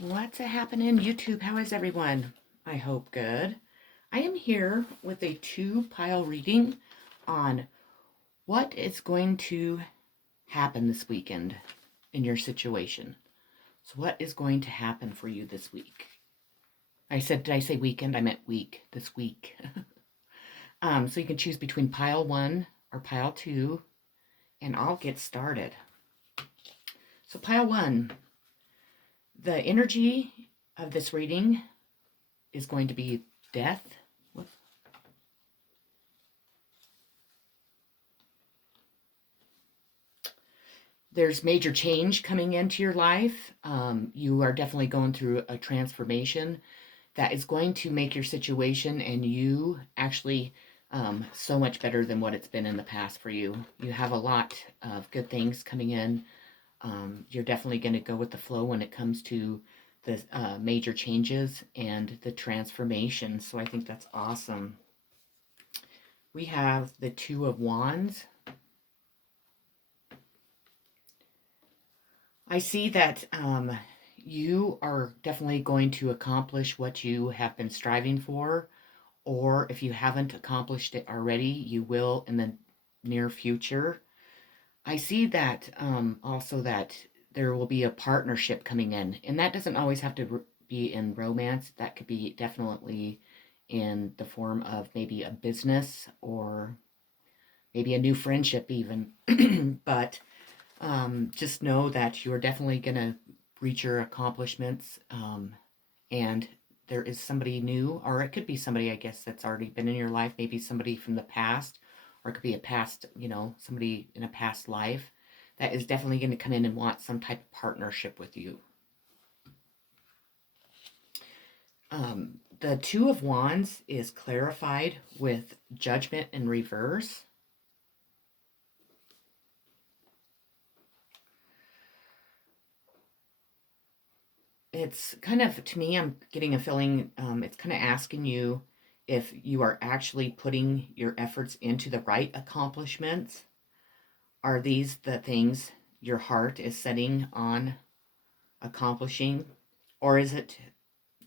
What's happening, YouTube? How is everyone? I hope good. I am here with a two-pile reading on what is going to happen this weekend in your situation. So what is going to happen for you this week? Did I say weekend? I meant week, this week. So you can choose between pile one or pile two, and I'll get started. So pile one, the energy of this reading is going to be death. There's major change coming into your life. You are definitely going through a transformation that is going to make your situation and you actually so much better than what it's been in the past for you. You have a lot of good things coming in. You're definitely going to go with the flow when it comes to the major changes and the transformation. So I think that's awesome. We have the Two of Wands. I see that you are definitely going to accomplish what you have been striving for, or if you haven't accomplished it already, you will in the near future. I see that also that there will be a partnership coming in, and that doesn't always have to be in romance. That could be definitely in the form of maybe a business or maybe a new friendship even. But just know that you're definitely going to reach your accomplishments. And there is somebody new, or it could be somebody, I guess, that's already been in your life, maybe somebody from the past, or it could be a past, somebody in a past life that is definitely going to come in and want some type of partnership with you. The Two of Wands is clarified with Judgment in reverse. It's kind of, to me, I'm getting a feeling it's kind of asking you if you are actually putting your efforts into the right accomplishments. Are these the things your heart is setting on accomplishing? Or is it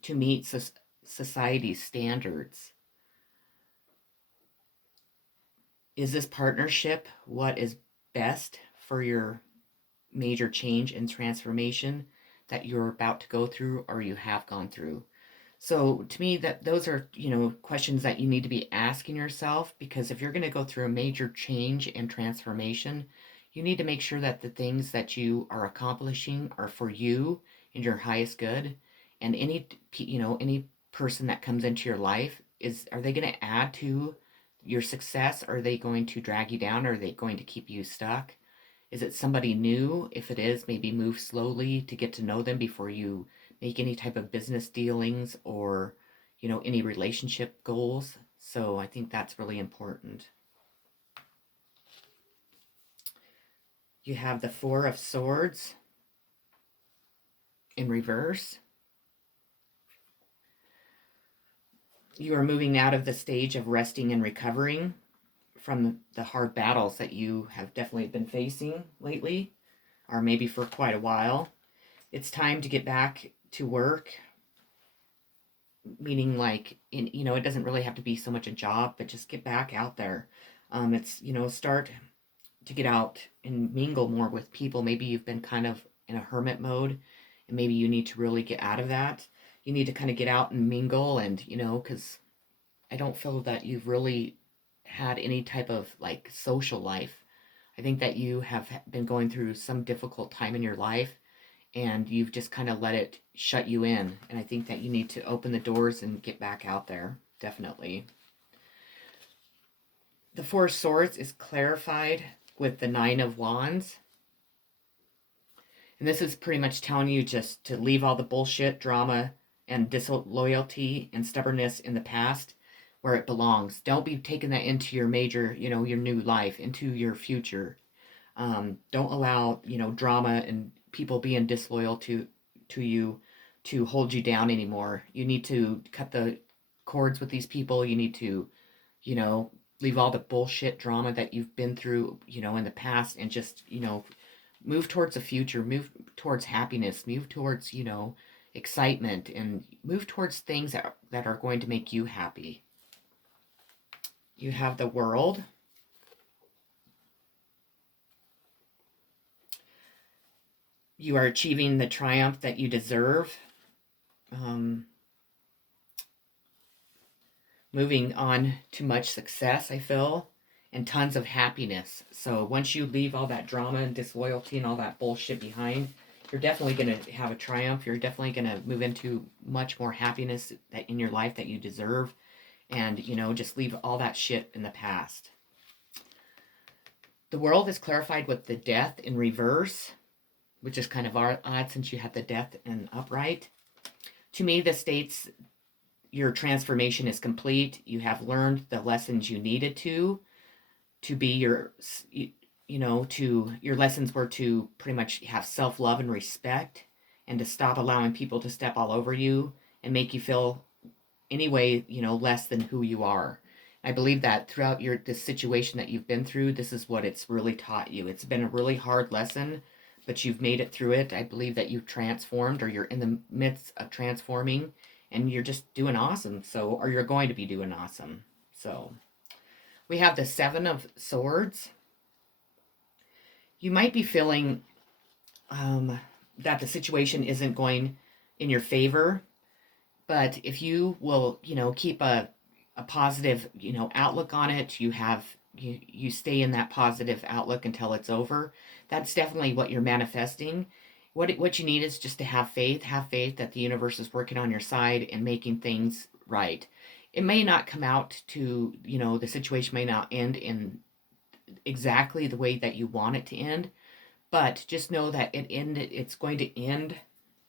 to meet society's standards? Is this partnership what is best for your major change and transformation that you're about to go through or you have gone through? So to me, that those are, questions that you need to be asking yourself, because if you're going to go through a major change and transformation, you need to make sure that the things that you are accomplishing are for you and your highest good. And any person that comes into your life, are they going to add to your success? Are they going to drag you down? Or are they going to keep you stuck? Is it somebody new? If it is, maybe move slowly to get to know them before you make any type of business dealings or, any relationship goals. So I think that's really important. You have the Four of Swords in reverse. You are moving out of the stage of resting and recovering from the hard battles that you have definitely been facing lately, or maybe for quite a while. It's time to get back to work, meaning like, it doesn't really have to be so much a job, but just get back out there. It's, start to get out and mingle more with people. Maybe you've been kind of in a hermit mode and maybe you need to really get out of that. You need to kind of get out and mingle, and, because I don't feel that you've really had any type of like social life. I think that you have been going through some difficult time in your life and you've just kind of let it shut you in. And I think that you need to open the doors and get back out there, definitely. The Four of Swords is clarified with the Nine of Wands. And this is pretty much telling you just to leave all the bullshit, drama, and disloyalty and stubbornness in the past where it belongs. Don't be taking that into your major, your new life, into your future. Don't allow, drama and people being disloyal to you to hold you down anymore. You need to cut the cords with these people. You need to, you know, leave all the bullshit drama that you've been through, in the past, and just, move towards the future, move towards happiness, move towards, excitement, and move towards things that are going to make you happy. You have the World. You are achieving the triumph that you deserve. Moving on to much success, I feel, and tons of happiness. So once you leave all that drama and disloyalty and all that bullshit behind, you're definitely going to have a triumph. You're definitely going to move into much more happiness that in your life that you deserve. And, just leave all that shit in the past. The World is clarified with the Death in reverse, which is kind of odd since you had the Death in upright. To me, this states your transformation is complete. You have learned the lessons you needed to be your, your lessons were to pretty much have self-love and respect, and to stop allowing people to step all over you and make you feel any way, less than who you are. I believe that throughout this situation that you've been through, this is what it's really taught you. It's been a really hard lesson, but you've made it through it. I believe that you've transformed, or you're in the midst of transforming, and you're just doing awesome. So, or you're going to be doing awesome. So, we have the Seven of Swords. You might be feeling that the situation isn't going in your favor, but if you will, keep a positive, outlook on it, you stay in that positive outlook until it's over. That's definitely what you're manifesting. What you need is just to have faith that the universe is working on your side and making things right. It may not come out to, the situation may not end in exactly the way that you want it to end, but just know that it's going to end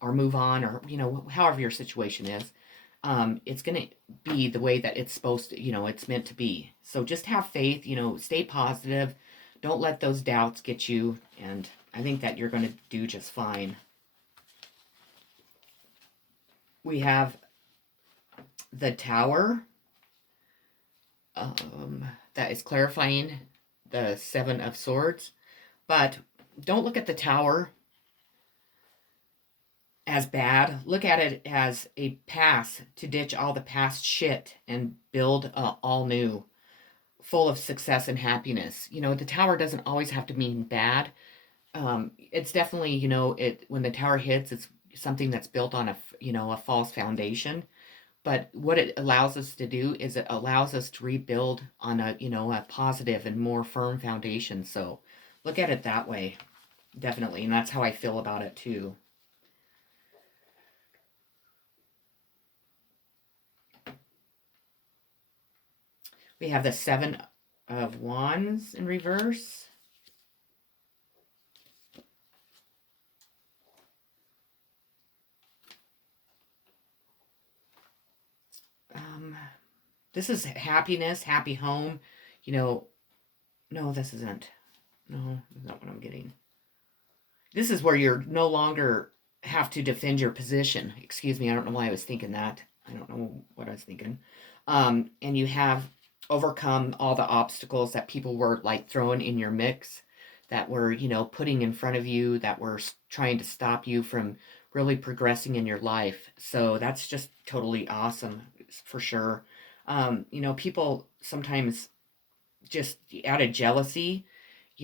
or move on, or, however your situation is. It's going to be the way that it's supposed to, it's meant to be. So just have faith, stay positive. Don't let those doubts get you. And I think that you're going to do just fine. We have the Tower. That is clarifying the Seven of Swords. But don't look at the Tower as bad. Look at it as a pass to ditch all the past shit and build all new, full of success and happiness. The Tower doesn't always have to mean bad. It's definitely, when the Tower hits, it's something that's built on a false foundation. But what it allows us to do is it allows us to rebuild on a positive and more firm foundation. So look at it that way, definitely. And that's how I feel about it too. We have the Seven of Wands in reverse. This is happiness, happy home. No, this isn't. No, that's not what I'm getting. This is where you're no longer have to defend your position. Excuse me, I don't know why I was thinking that. I don't know what I was thinking. And you have overcome all the obstacles that people were like throwing in your mix, that were, putting in front of you, that were trying to stop you from really progressing in your life. So that's just totally awesome, for sure. People sometimes just out of jealousy,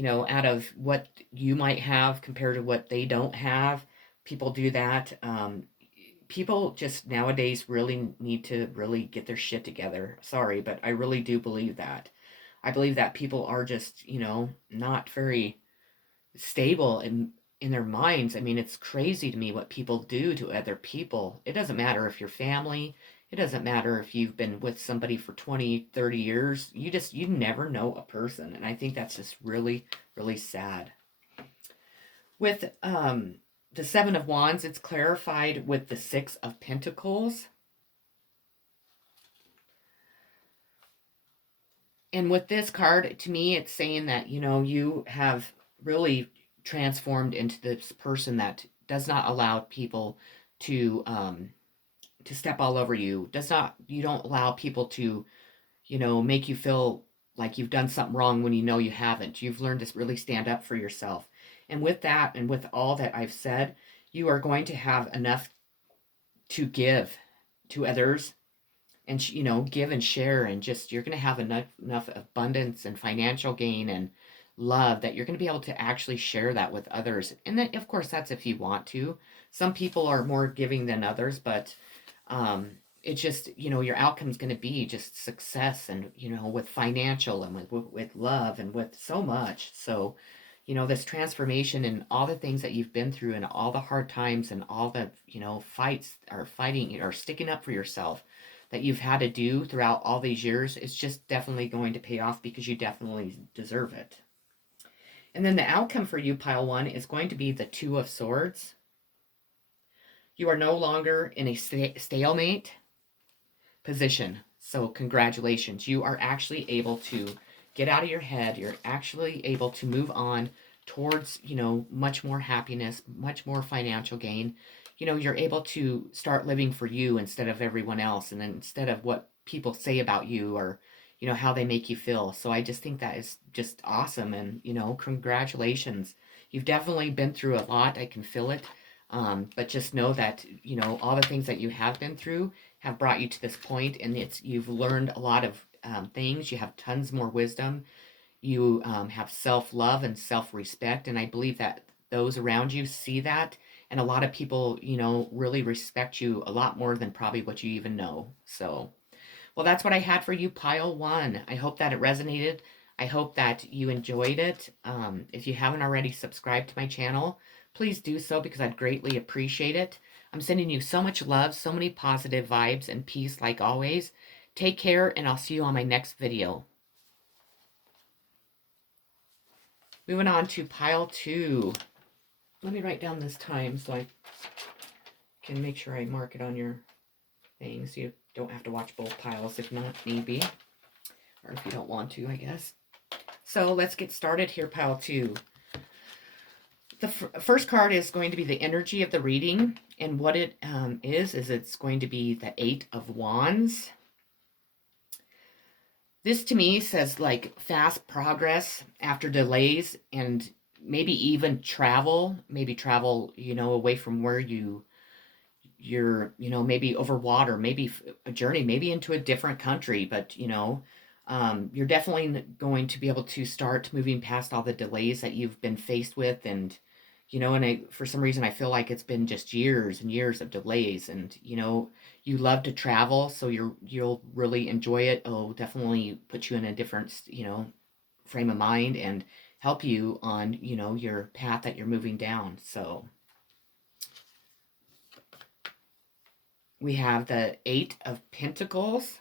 out of what you might have compared to what they don't have, people do that. People just nowadays really need to really get their shit together. Sorry, but I really do believe that. I believe that people are just, not very stable in their minds. I mean, it's crazy to me what people do to other people. It doesn't matter if you're family, it doesn't matter if you've been with somebody for 20, 30 years. You never know a person, and I think that's just really, really sad. With the Seven of Wands, it's clarified with the Six of Pentacles. And with this card, to me, it's saying that, you have really transformed into this person that does not allow people to step all over you. You don't allow people to, make you feel like you've done something wrong when you haven't. You've learned to really stand up for yourself. And with that, and with all that I've said, you are going to have enough to give to others and give and share, and just you're going to have enough abundance and financial gain and love that you're going to be able to actually share that with others. And then of course that's if you want to. Some people are more giving than others, but it's just your outcome is going to be just success, and with financial and with love and with so much. So this transformation and all the things that you've been through and all the hard times and all the fights or fighting or sticking up for yourself that you've had to do throughout all these years, it's just definitely going to pay off because you definitely deserve it. And then the outcome for you, pile one, is going to be the Two of Swords. You are no longer in a stalemate position. So congratulations. You are actually able to get out of your head. You're actually able to move on towards, much more happiness, much more financial gain. You're able to start living for you instead of everyone else, and then instead of what people say about you, or how they make you feel. So I just think that is just awesome, and congratulations. You've definitely been through a lot. I can feel it. But just know that all the things that you have been through have brought you to this point, and you've learned a lot of things. You have tons more wisdom. You have self-love and self-respect, and I believe that those around you see that, and a lot of people really respect you a lot more than probably what you even know. So well, that's what I had for you, pile one. I hope that it resonated. I hope that you enjoyed it. If you haven't already subscribed to my channel, please do so because I'd greatly appreciate it. I'm sending you so much love, so many positive vibes and peace like always. Take care, and I'll see you on my next video. Moving on to pile two. Let me write down this time so I can make sure I mark it on your thing so you don't have to watch both piles if not need be. Or if you don't want to, I guess. So let's get started here, pile two. The first card is going to be the energy of the reading, and what it is it's going to be the Eight of Wands. This to me says like fast progress after delays, and maybe even maybe travel, away from where you're, maybe over water, maybe a journey, maybe into a different country, but you're definitely going to be able to start moving past all the delays that you've been faced with. And for some reason I feel like it's been just years and years of delays, and you love to travel, so you'll really enjoy it. It'll definitely put you in a different frame of mind and help you on your path that you're moving down. So we have the Eight of Pentacles.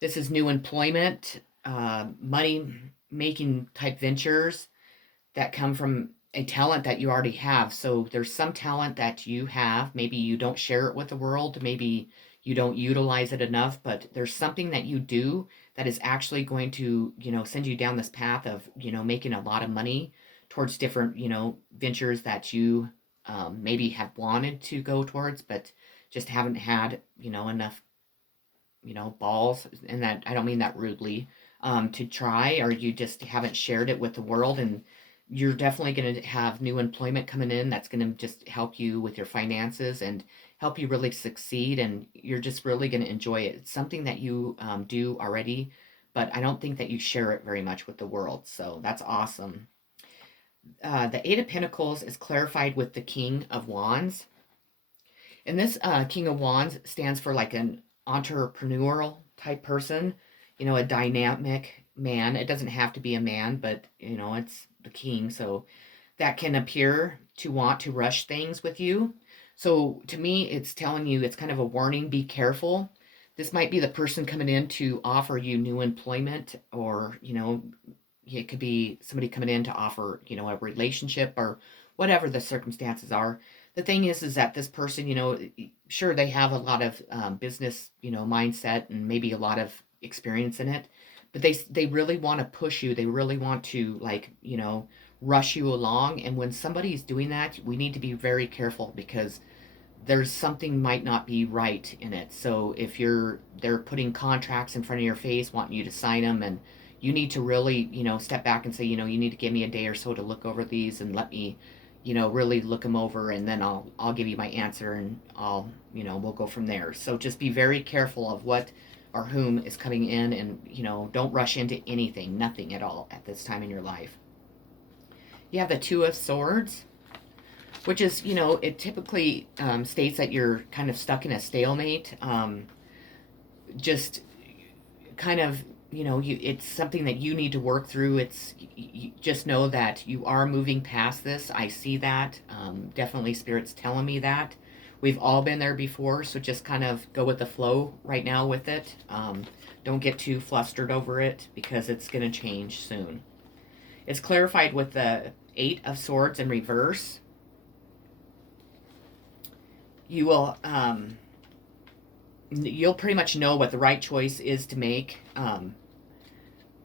This is new employment, money making type ventures that come from a talent that you already have. So there's some talent that you have. Maybe you don't share it with the world. Maybe you don't utilize it enough, but there's something that you do that is actually going to, send you down this path of, making a lot of money towards different, ventures that you maybe have wanted to go towards, but just haven't had, enough, balls. And that, I don't mean that rudely, to try, or you just haven't shared it with the world. And you're definitely going to have new employment coming in that's going to just help you with your finances and help you really succeed, and you're just really going to enjoy it. It's something that you do already, but I don't think that you share it very much with the world, so that's awesome. The Eight of Pentacles is clarified with the King of Wands, and this King of Wands stands for like an entrepreneurial type person, a dynamic man. It doesn't have to be a man, but it's the king, so that can appear to want to rush things with you. So to me, it's telling you, it's kind of a warning, be careful. This might be the person coming in to offer you new employment, or it could be somebody coming in to offer a relationship, or whatever the circumstances are. The thing is that this person, sure, they have a lot of business mindset and maybe a lot of experience in it, but they really want to push you. They really want to rush you along. And when somebody's doing that, we need to be very careful, because there's something might not be right in it. So if they're putting contracts in front of your face, wanting you to sign them, and you need to really step back and say, you need to give me a day or so to look over these and let me really look them over, and then I'll give you my answer, and we'll go from there. So just be very careful of what or whom is coming in, and don't rush into anything, nothing at all at this time in your life. You have the Two of Swords, which is, it typically states that you're kind of stuck in a stalemate. Just kind of, it's something that you need to work through. You just know that you are moving past this. I see that. Definitely Spirit's telling me that. We've all been there before, so just kind of go with the flow right now with it. Don't get too flustered over it, because it's going to change soon. It's clarified with the Eight of Swords in reverse. You will, you'll pretty much know what the right choice is to make.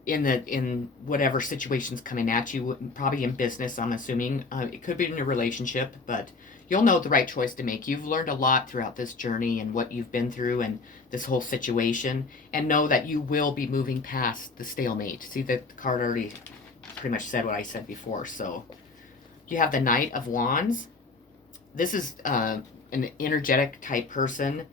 In whatever situation's coming at you, probably in business, I'm assuming. It could be in a relationship, but you'll know the right choice to make. You've learned a lot throughout this journey and what you've been through and this whole situation, and know that you will be moving past the stalemate. See, the card already pretty much said what I said before. So you have the Knight of Wands. This is an energetic type person.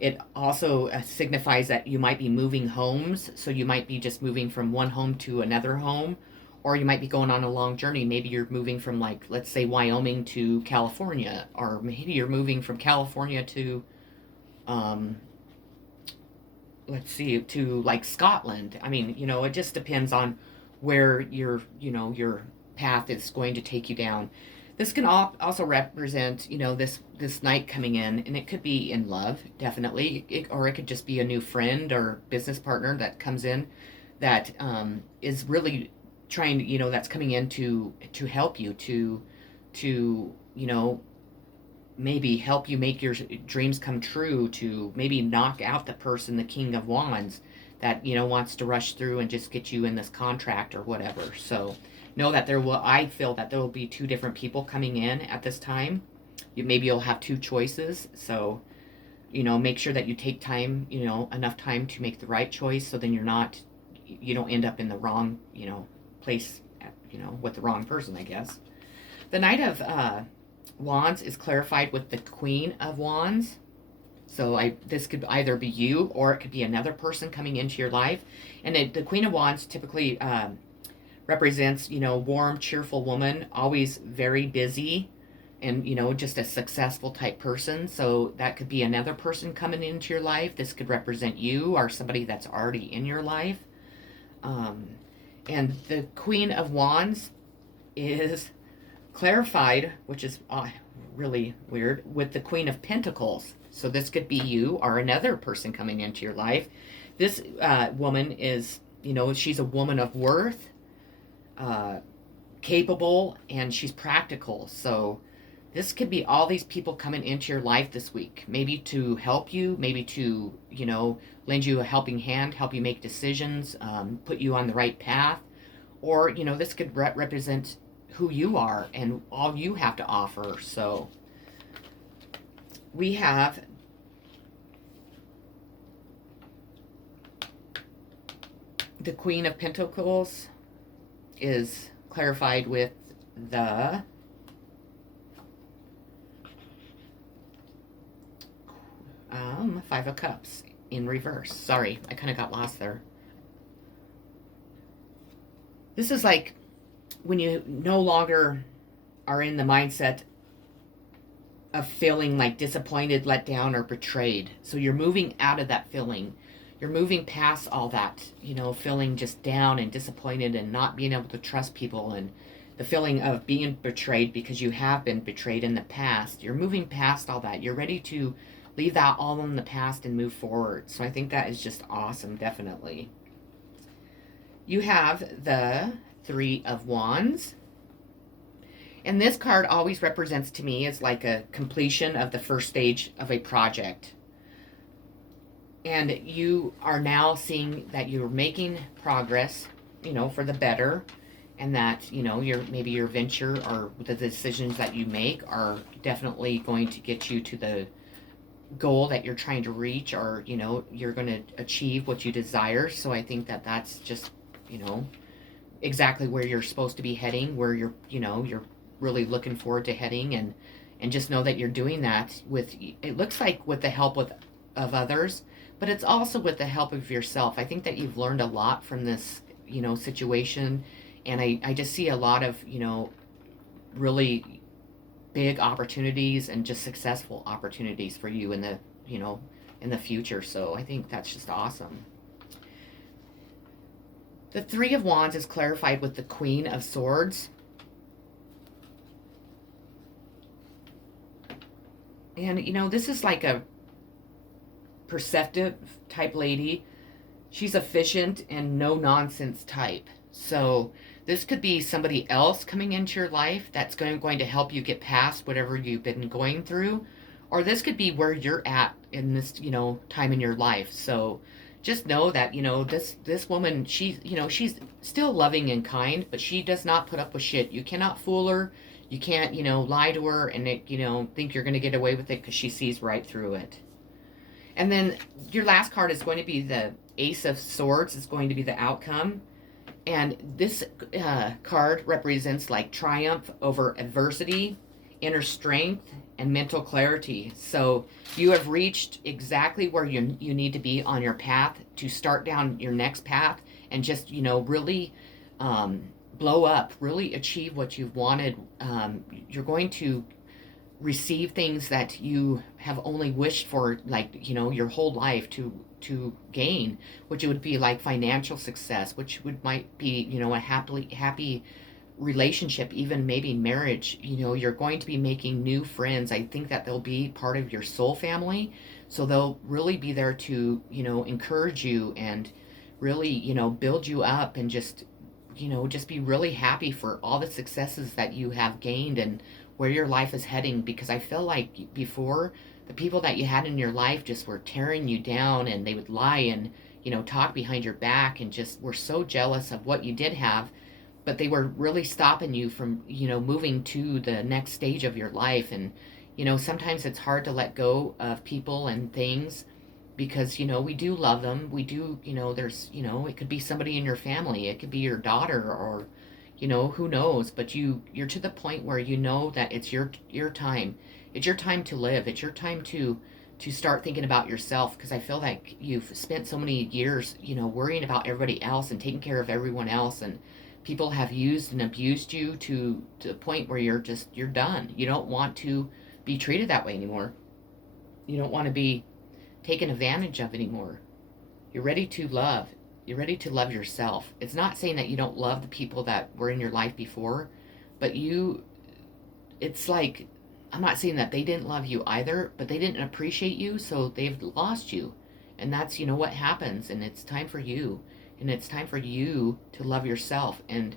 It also signifies that you might be moving homes. So you might be just moving from one home to another home, or you might be going on a long journey. Maybe you're moving from, like, let's say Wyoming to California, or maybe you're moving from California to, to like Scotland. I mean, it just depends on where your path is going to take you down. This can also represent, this knight coming in, and it could be in love, definitely, or it could just be a new friend or business partner that comes in that is really trying to, that's coming in to help you, to maybe help you make your dreams come true, to maybe knock out the person, the King of Wands, that wants to rush through and just get you in this contract or whatever. So know that I feel that there will be two different people coming in at this time. Maybe you'll have two choices. So, make sure that you take time, enough time to make the right choice, so then you don't end up in the wrong, place, with the wrong person, I guess. The Knight of Wands is clarified with the Queen of Wands. So this could either be you, or it could be another person coming into your life. And the Queen of Wands typically represents, warm, cheerful woman, always very busy, and, just a successful type person. So that could be another person coming into your life. This could represent you or somebody that's already in your life. And the Queen of Wands is clarified, which is really weird, with the Queen of Pentacles. So this could be you or another person coming into your life. This woman is, she's a woman of worth, capable, and she's practical. So this could be all these people coming into your life this week, maybe to help you, maybe to, lend you a helping hand, help you make decisions, put you on the right path. Or, this could represent who you are and all you have to offer. So we have the Queen of Pentacles is clarified with the Five of Cups in reverse. Sorry, I kind of got lost there. This is like when you no longer are in the mindset of feeling like disappointed, let down, or betrayed. So you're moving out of that feeling. You're moving past all that, feeling just down and disappointed and not being able to trust people, and the feeling of being betrayed because you have been betrayed in the past. You're moving past all that. You're ready to leave that all in the past and move forward. So I think that is just awesome, definitely. You have the Three of Wands. And this card always represents to me as like a completion of the first stage of a project. And you are now seeing that you're making progress, for the better. And that, maybe your venture or the decisions that you make are definitely going to get you to the goal that you're trying to reach, or, you're going to achieve what you desire. So I think that that's just, exactly where you're supposed to be heading, where you're really looking forward to heading, and just know that you're doing that with, it looks like, with the help of others, but it's also with the help of yourself. I think that you've learned a lot from this, situation, and I just see a lot of, really big opportunities and just successful opportunities for you in the, in the future. So I think that's just awesome. The Three of Wands is clarified with the Queen of Swords. And, this is like a perceptive type lady. She's efficient and no nonsense type. So this could be somebody else coming into your life that's going to help you get past whatever you've been going through. Or this could be where you're at in this, time in your life. So just know that, this woman, she's still loving and kind, but she does not put up with shit. You cannot fool her. You can't, lie to her and, think you're going to get away with it, because she sees right through it. And then your last card is going to be the Ace of Swords. Is going to be the outcome. And this card represents like triumph over adversity, inner strength, and mental clarity. So you have reached exactly where you need to be on your path to start down your next path, and just, really blow up, really achieve what you've wanted. You're going to receive things that you have only wished for, like, your whole life to gain, which would be like financial success, which might be, a happy relationship, even maybe marriage. You're going to be making new friends. I think that they'll be part of your soul family, so they'll really be there to, encourage you and really, build you up, and just, just be really happy for all the successes that you have gained and where your life is heading. Because I feel like before, the people that you had in your life just were tearing you down, and they would lie and, talk behind your back, and just were so jealous of what you did have, but they were really stopping you from, moving to the next stage of your life. And, sometimes it's hard to let go of people and things, because, we do love them. We do, there's, it could be somebody in your family. It could be your daughter, or, who knows, but you're to the point where you know that it's your time. It's your time to live. It's your time to start thinking about yourself, because I feel like you've spent so many years, worrying about everybody else and taking care of everyone else, and people have used and abused you to the point where you're done. You don't want to be treated that way anymore. You don't want to be taken advantage of anymore. You're ready to love. You're ready to love yourself. It's not saying that you don't love the people that were in your life before, but it's like, I'm not saying that they didn't love you either, but they didn't appreciate you, so they've lost you. And that's, what happens. And it's time for you. And it's time for you to love yourself. And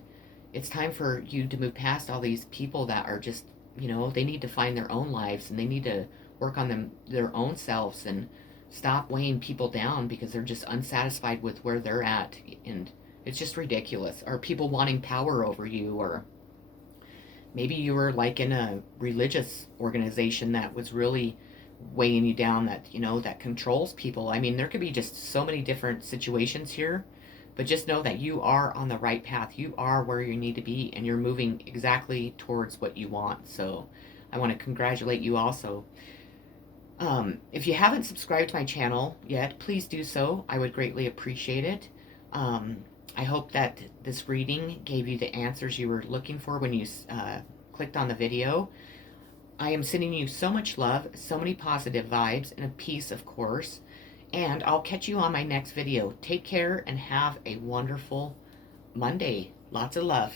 it's time for you to move past all these people that are just, they need to find their own lives, and they need to work on their own selves, and stop weighing people down because they're just unsatisfied with where they're at. And it's just ridiculous. Or people wanting power over you, or maybe you were like in a religious organization that was really weighing you down, that, that controls people. I mean, there could be just so many different situations here, but just know that you are on the right path. You are where you need to be, and you're moving exactly towards what you want. So I want to congratulate you also. If you haven't subscribed to my channel yet, please do so. I would greatly appreciate it. I hope that this reading gave you the answers you were looking for when you clicked on the video. I am sending you so much love, so many positive vibes, and a peace, of course. And I'll catch you on my next video. Take care and have a wonderful Monday. Lots of love.